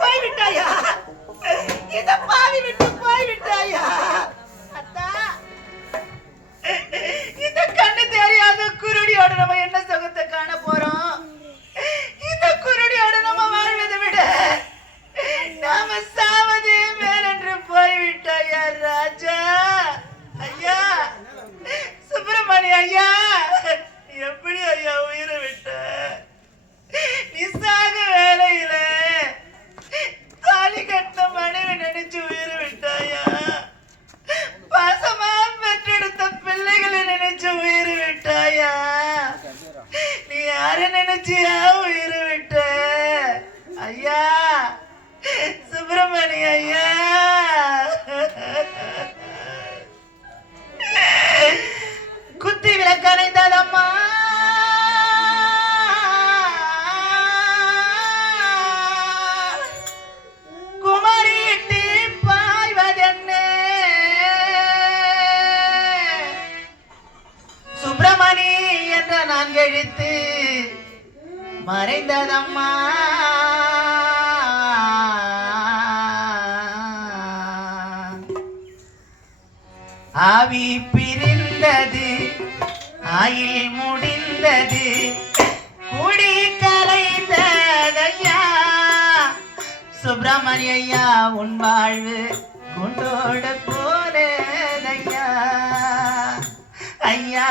போய்விட்டாயா? இந்த பாவி விட்டு போய்விட்டாயா? அத்தா, இந்த கண்ணு தெரியாத குருடியோட நம்ம என்ன சுகத்தை காண போறோம்? இந்த குருடியோட நம்ம வாழ்வதை விட நாம சாவதே மேலென்று போய்விட்டாயா ராஜா? ஐயா சுப்பிரமணிய ஐயா, எப்படி ஐயா உயிரை விட்ட? நீ சாக வேலையில தாலி கட்ட மனைவி நினைச்சு உயிரை விட்டாயா? பாசமா பெற்றெடுத்த பிள்ளைகளை நினைச்சு உயிரை விட்டாயா? நீ யார நினைச்சியா உயிரை விட்ட? ஐயா சுப்பிரமணிய ஐயா, குத்தி விளக்கணைந்ததம்மா குமரிட்டு பாய்வதென்ன? சுப்பிரமணி என்ற நான் எழுத்து மறைந்ததம்மா. ஆவி பிரிந்தது, ஆயில் முடிந்தது, குடி கலைந்ததையா. சுப்பிரமணிய ஐயா, உன் வாழ்வு குண்டோட போனதையா. ஐயா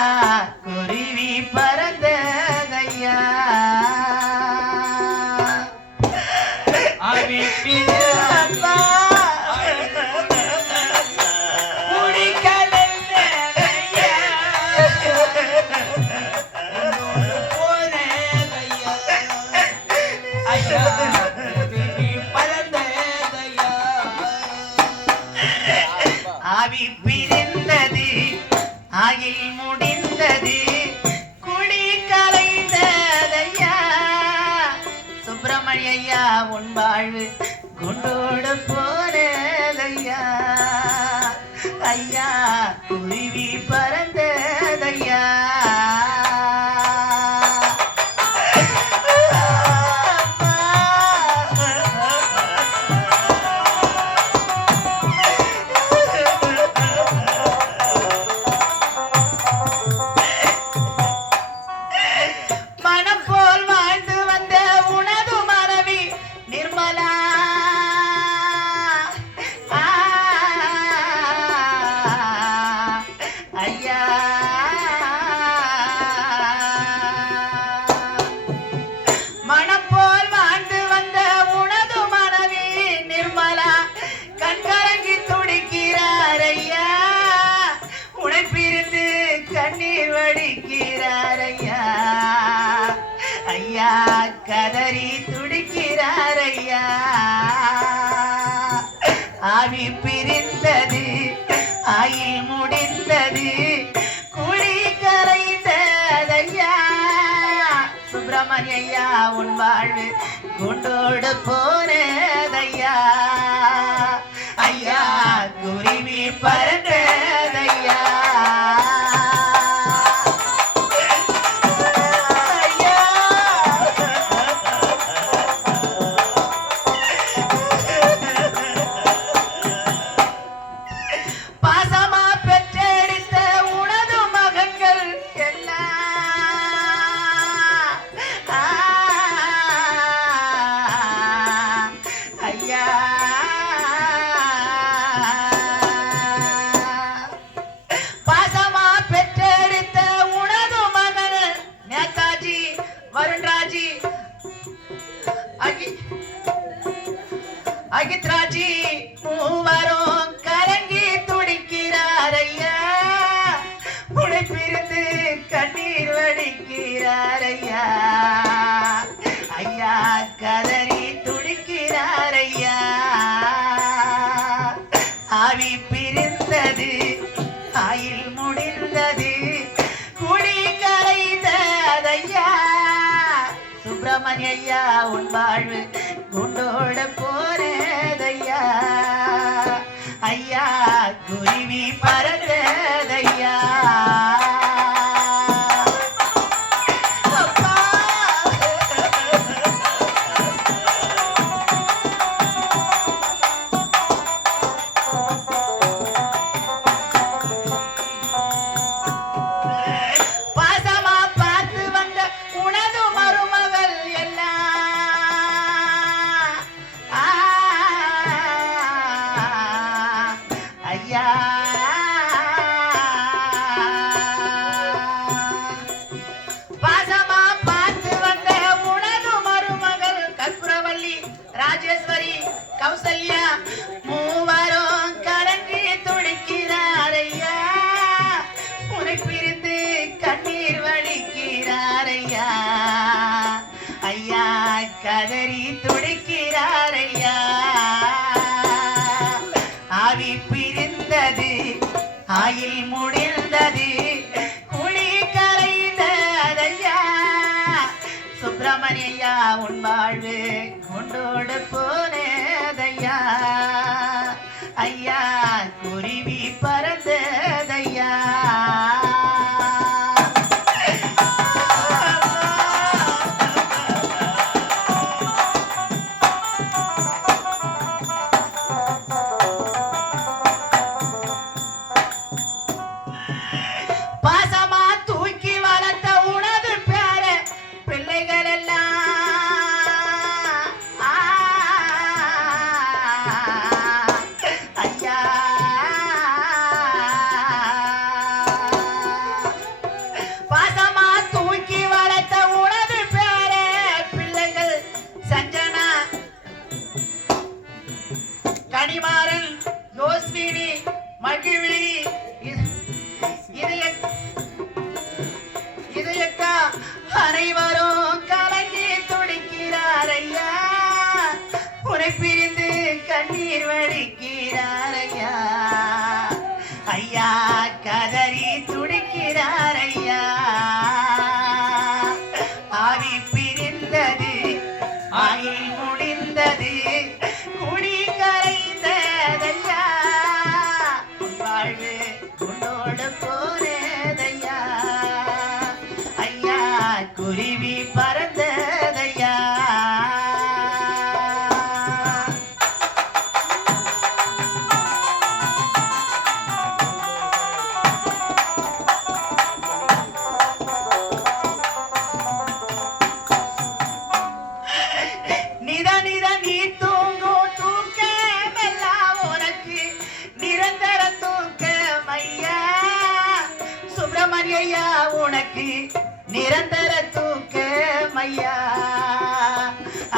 குருவி பறந்ததையா. ஆவி பிரிந்தது, ஆவி பிரிந்தது, ஆகில் முடிந்தது, குடி கலைந்ததையா. சுப்பிரமணிய ஐயா, உன் வாழ்வு குண்டோடு போனதையா. ஐயா குருவி பறந்ததையா. ஐயா கதறி துடிக்கிறார் ஐயா. ஆவி பிரிந்தது, ஆயில் முடிந்தது, குடி கரைந்ததையா. சுப்பிரமணிய ஐயா, உன் வாழ்வு குண்டோடு போனதையா. ஐயா குருவி பறந்ததையா. அகித்ராஜி மூவரும் கலங்கி துடிக்கிறார் ஐயா. உழைப்பிருந்து கண்ணீர் வடிக்கிறார் ஐயா. ஐயா கதறி துடிக்கிறார் ஐயா. ஆவி பிரிந்தது, ஆயில் முடிந்தது, குடி கரைந்ததையா. சுப்பிரமணிய ஐயா, உன் வாழ்வு குண்டோட போறதையா. ஐயா குருவி பறந்ததையா. ஐயா பாசமா பார்த்து வந்த உனது மருமகள் கற்பூரவள்ளி ராஜேஸ்வரி கௌசல்யா மூவரும் கலங்கி துடிக்கிறார் ஐயா உனை பிரிந்து கண்ணீர் வடிக்கிறார் ஐயா ஐயா கதறி துடிக்கிறார் ஐயா ஆவி பிரிந்தது ஆயில் முடிந்தது குழி கரைந்ததையா சுப்பிரமணியா உன் வாழ்வு கொண்டோடு போனதையா ஐயா குருவி பறந்ததையா பாசமா தூக்கி வளர்த்த உனது பேர பிள்ளைகள் எல்லாம் ஐயா பாசமா தூக்கி வளர்த்த உனது பேர பிள்ளைகள் சஞ்சனா கனிமாறன் யோஸ்வினி மகிழ்வினி இதயக்கா அனைவரும் கலங்கி துடிக்கிறார் ஐயா உனை பிரிந்து கண்ணீர் வடிக்கிறார் ஐயா ஐயா கதறி துடிக்கிறார் ஐயா ஆவி பிரிந்தது ஆயில் முடிந்தது குடி கரைந்ததையா வாழ்வு உன்னோடு போனதையா ஐயா குருவி பறந்ததையா நித நித நீ தூங்கும் தூக்கமெல்லாம் உனக்கு நிரந்தர தூக்கம் ஐயா சுப்பிரமணியா உனக்கு நிரந்தர தூக்கம் ஐயா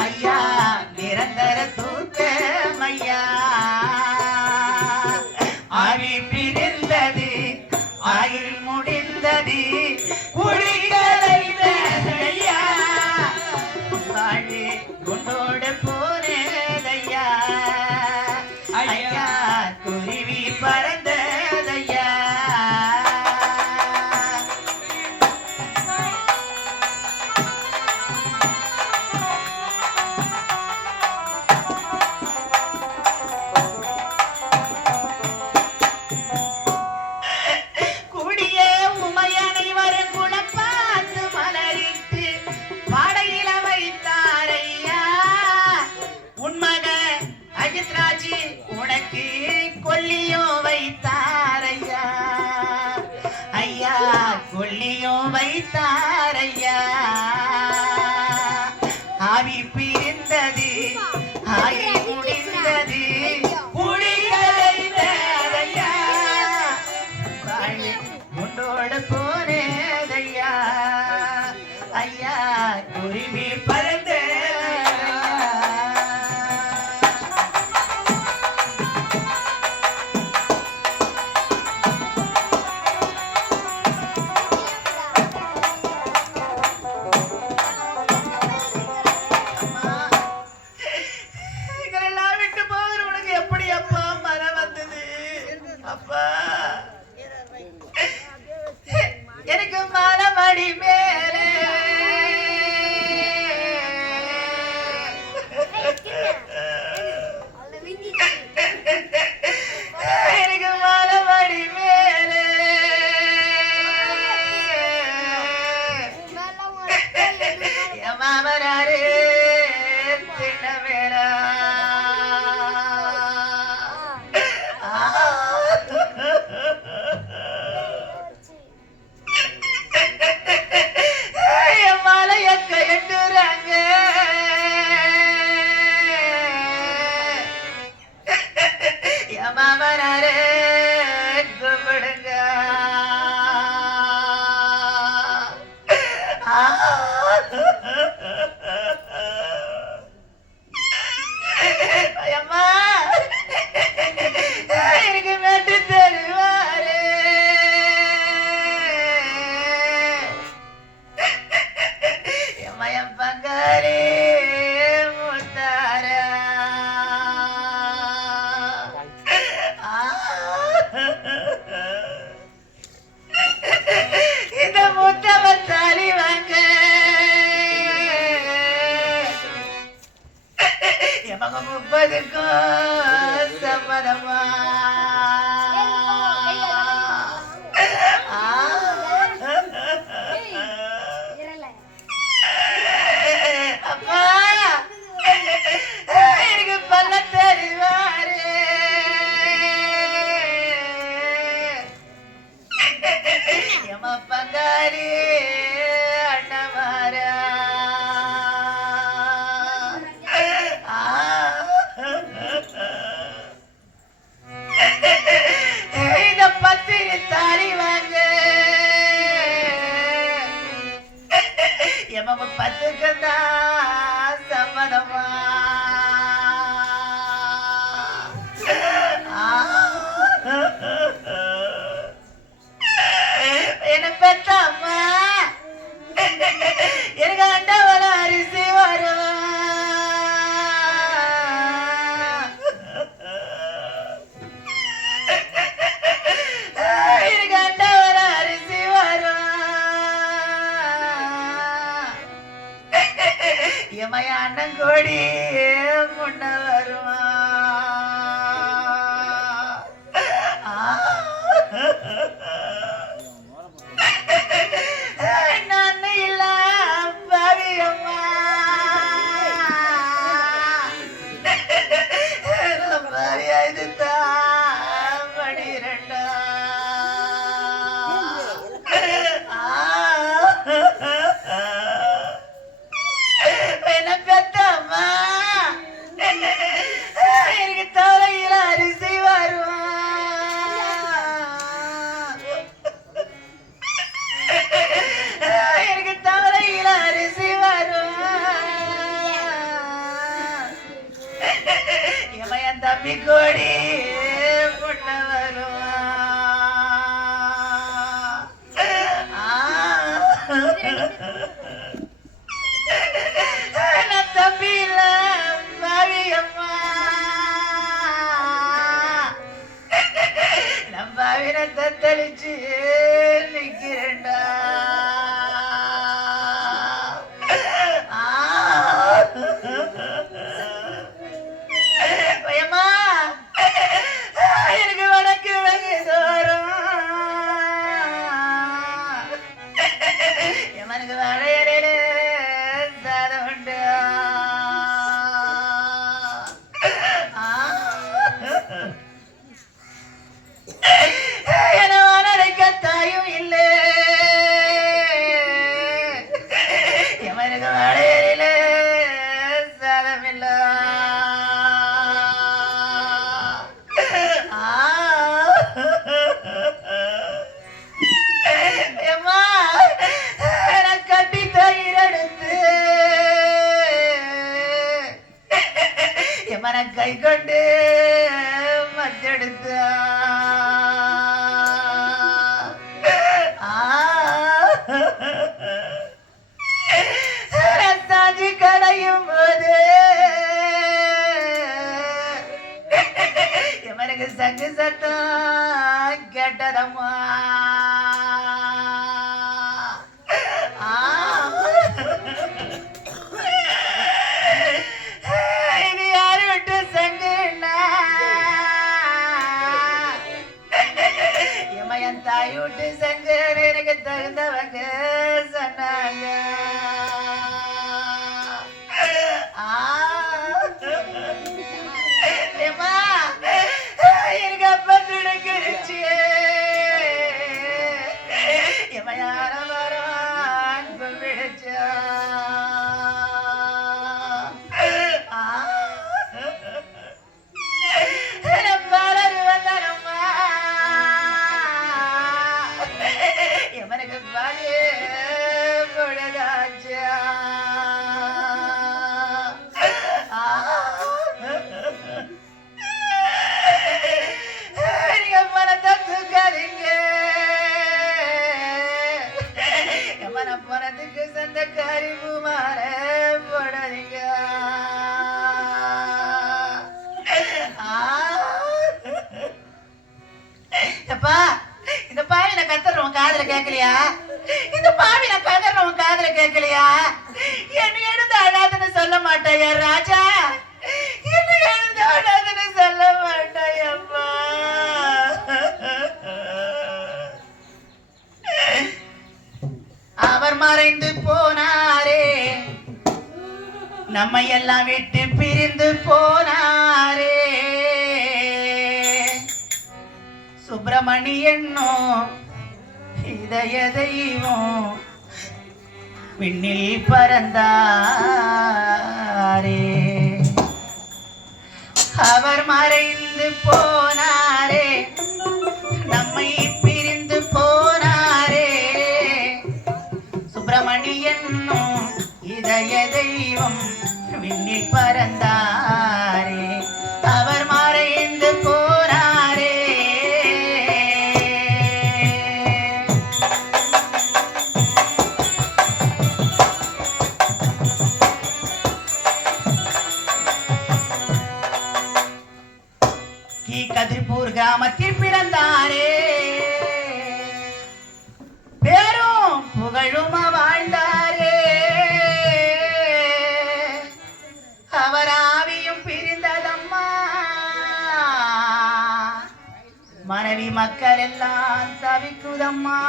ஐயா நிரந்தர தூக்கம் ஐயா ஆவி பிரிந்தது ஆயில் முடிந்தது குடிகளையா வாழி உன்னோடு போனதையா ஐயா குருவி பறந்ததையா குடியே உமையனை வரும் குளப்பாத்து மலரிட்டு பாடையில வைத்தாரையா உன்மக அஜித் ராஜி உனக்கு கொல்லியும் வைத்தாரையா ஐயா கொல்லியும் வைத்தாரையா ஆவி பிரிந்தது ஆயில் முடிந்தது குடிகளைந்ததையா உன்னோடு போனதையா ஐயா குருவி பறந்ததையா எங்களெல்லாம் விட்டு போகிற உனக்கு எப்படி அப்பா மரம் வந்தது அப்பா எனக்கு மலமடி மேலே எனக்கு மலமடி மேலே என் மாமனாரு தின்ன வேளா ரெண்டுக்கும் சம்மதமா அப்பா எனக்கு பல்ல தெரிவாரு எம பங்காளி அண்ணமாரா இந்த பத்திரி தாரி வாங்க எம பத்துக்குதா சம்மதமா என்ன பெத்தம்மா எனக்கு அண்டவள அரிசி வருவா எனக்கு அண்டவள அரிசி வருவா எமைய அண்ணன் கோடி முன்ன வருவா நான் இல்ல பாவியம்மா பாவியாயுது தான் படிரண்டா என்ன பெத்தம்மா எனக்கு தலையில அரிசி வருவா எனக்கு தலையில அரிசி வருவா என் தம்பி கோடி பொண்ண வருவா தம்பி இல்ல பாவியம்மா நம்ம பாவினத்தை தெளிச்சு நிக்கிறேன்டா பயமா எனக்கு வடக்கு வெகு தோறும் எமனுக்கு வளையறையில சாதம் உண்டு என வனடைக்க தாயும் இல்லை எமனுக்கு வளையறையில சாதம் இல்ல கட்டி தயிர் எடுத்து எமன கை கொண்டு மத்தெடுத்து சாஞ்சி கடையும் போது எமனுக்கு சங்கு சத்தம் கேட்டதம்மா இது யாரு விட்டு சங்குன்னா என் தாய் விட்டு சங்கு எனக்கு தகுந்தவங்க சொன்னாங்க எனக்கு அப்ப துடுக்கிருச்சு எமையான மரம் விடுச்சா பலர் வந்தனம்மா எமனுக்கு பாலே பொழுதாச்சா போனதுக்கு சொந்தக்காரி பூமார போடாதீங்க அப்பா இந்த பாவி நான் கத்துறவன் காதுல கேட்கலையா இந்த பாவி நான் கத்துறவன் காதுல கேட்கலையா என்ன எழுந்து அழாதுன்னு சொல்ல மாட்டேன் ராஜா என்ன எழுந்து அனாதைன்னு சொல்ல மாட்டாயம்மா. அவர் மறைந்து போனாரே, நம்மை எல்லாம் விட்டு பிரிந்து போனாரே. சுப்பிரமணியனோ இதய தெய்வம் விண்ணில் பறந்தாரே. அவர் மறைந்து போனாரே, நம்மை பிரிந்து போனாரே. சுப்பிரமணியனோ இதய தெய்வம் விண்ணில் பறந்தாரே. அவர் மறைந்து போனாரே. கதிர்பூர் கிராமத்தில் பிறந்தாரே, பேரும் புகழும் வாழ்ந்தாரே. அவர் ஆவியும் பிரிந்ததம்மா, மனைவி மக்கள் எல்லாம் தவிக்குதம்மா.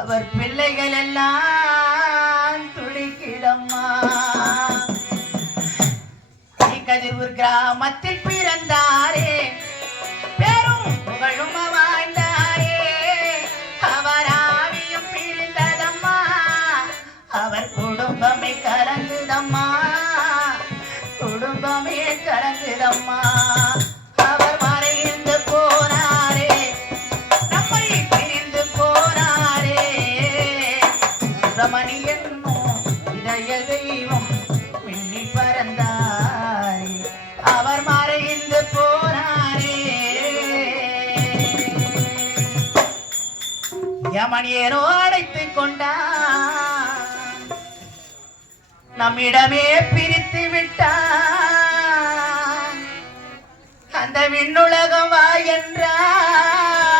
அவர் பிள்ளைகள் எல்லாம் துடிக்கிடம்மா. கதிர்பூர் கிராமத்தில் பிறந்தாரே, பேரும் புகழும் வாழ்ந்தாரே. அவர் ஆவியும் பிரிந்ததம்மா, அவர் குடும்பமே கலங்குதம்மா, குடும்பமே கலங்குதம்மா. அவர் மறைந்து போனாரே, நம்மை பிரிந்து போனாரே. சுப்பிரமணியனோ இதய தெய்வம் விண்ணி பறந்தாரே. அவர் மறைந்து போனாரே. யமனியனோ அடைத்துக் கொண்டார், நம்மிடமே பிரித்து விட்டார். அந்த விண்ணுலகம் வா என்றார்,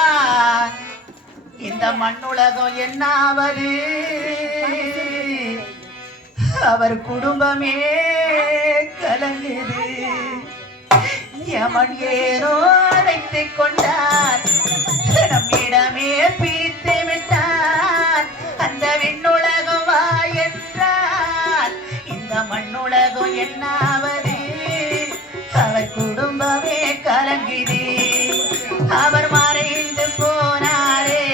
இந்த மண்ணுலகம் என்னாவது? அவர் குடும்பமே கலங்குது. யமன் ஏனோ அழைத்துக் கொண்டார், நம்மிடமே பிரித்து விட்டார். அந்த விண்ணுலகம் வா என்றார், இந்த மண்ணுலகம் என்னாவது? அவர் குடும்பமே கலங்குது. அவர் மறைந்து போனாரே,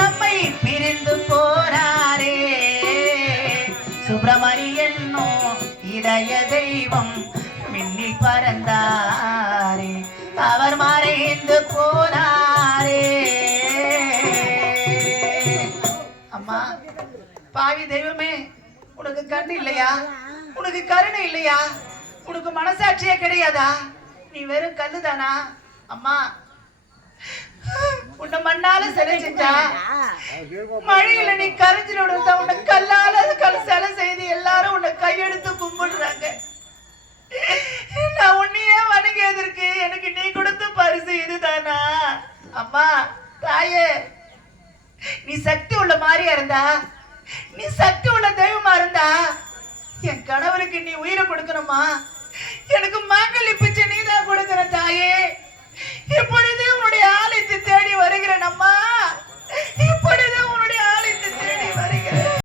நம்மை பிரிந்து போனாரே. சுப்பிரமணியனோ இதய தெய்வம் விண்ணில் பறந்தாரே. அவர் மறைந்து போனாரே. அம்மா, பாவி தெய்வமே, உனக்கு கண்ணு இல்லையா? உனக்கு கருணை இல்லையா? உனக்கு மனசாட்சியே கிடையாதா? நீ வெறும் கல்லுதானா? அம்மா, உன்னை மண்ணால சிலை செஞ்சா மழையில நீ கரைஞ்சிட உன்னை கல்லால சிலை செய்து எல்லாரும் உன்னை கையெடுத்து கும்பிடுறாங்க. நான் உன்னையே வணங்கியதற்கு எனக்கு நீ கொடுத்த பரிசு இதுதானா? அம்மா, தாயே, நீ சக்தி உள்ள மாதிரியா இருந்தா, நீ சக்தி உள்ள தெய்வமா இருந்தா என் கணவருக்கு நீ உயிரை கொடுக்கணுமா? எனக்கு மாங்கல்ய பிச்சை நீதான் கொடுக்கிற தாயே. இப்போ